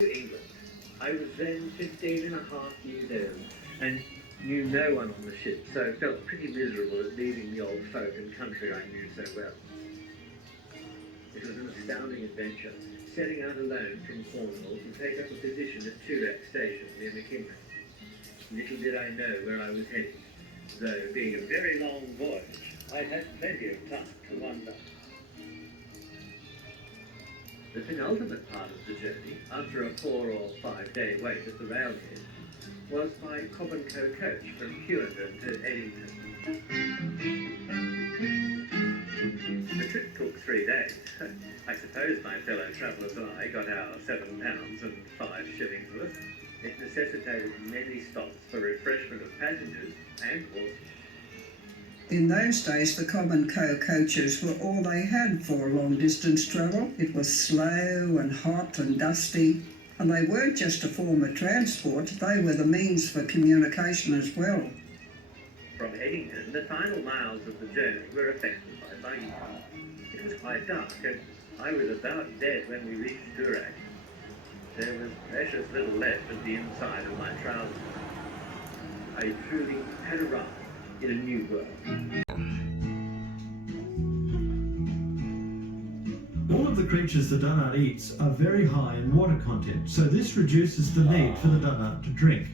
To England. I was then 15 and a half years old and knew no one on the ship, so felt pretty miserable at leaving the old folk and country I knew so well. It was an astounding adventure, setting out alone from Cornwall to take up a position at Toorak Station near McKinley. Little did I know where I was heading, though being a very long voyage, I'd had plenty of time to wonder. The penultimate part of the journey, after a 4 or 5 day wait at the railhead, was by Cobb and Co coach from Hughenden to Eddington. The trip took 3 days. I suppose my fellow travellers and I got our £7 and 5 shillings worth. It necessitated many stops for refreshment of passengers and horses. In those days, the Cobb and Co coaches were all they had for long distance travel. It was slow and hot and dusty, and they weren't just a form of transport, they were the means for communication as well. From Eddington, the final miles of the journey were affected by buggy. It was quite dark, and I was about dead when we reached Toorak. There was precious little left of the inside of my trousers. I truly had arrived in a new world. All of the creatures the Dunnart eats are very high in water content, so this reduces the need for the Dunnart to drink.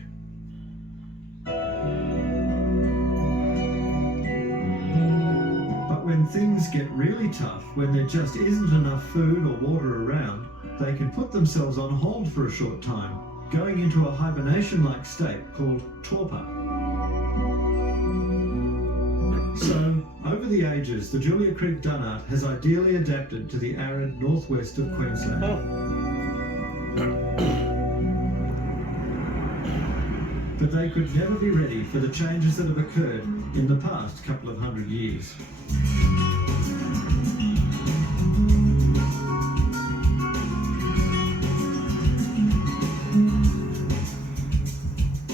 But when things get really tough, when there just isn't enough food or water around, they can put themselves on hold for a short time, going into a hibernation-like state called torpor. So, over the ages, the Julia Creek Dunnart has ideally adapted to the arid northwest of Queensland. But they could never be ready for the changes that have occurred in the past couple of 100 years.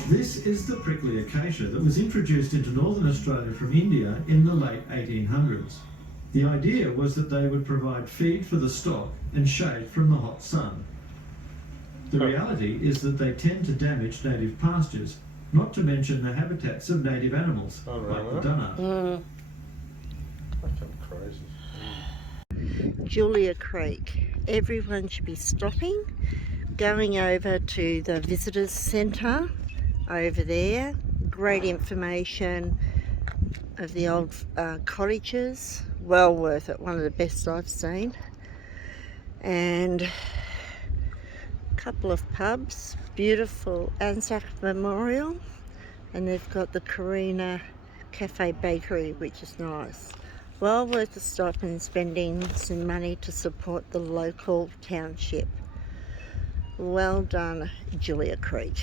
This is the prickly acacia that was introduced into northern Australia from India in the late 1800s. The idea was that they would provide feed for the stock and shade from the hot sun. The reality is that they tend to damage native pastures, not to mention the habitats of native animals, like the Dunnart. Fucking crazy. Julia Creek. Everyone should be stopping, going over to the visitors centre over there. Great information of the old cottages. Well worth it. One of the best I've seen. And a couple of pubs. Beautiful Anzac Memorial. And they've got the Carina Cafe Bakery, which is nice. Well worth a stop and spending some money to support the local township. Well done, Julia Creek.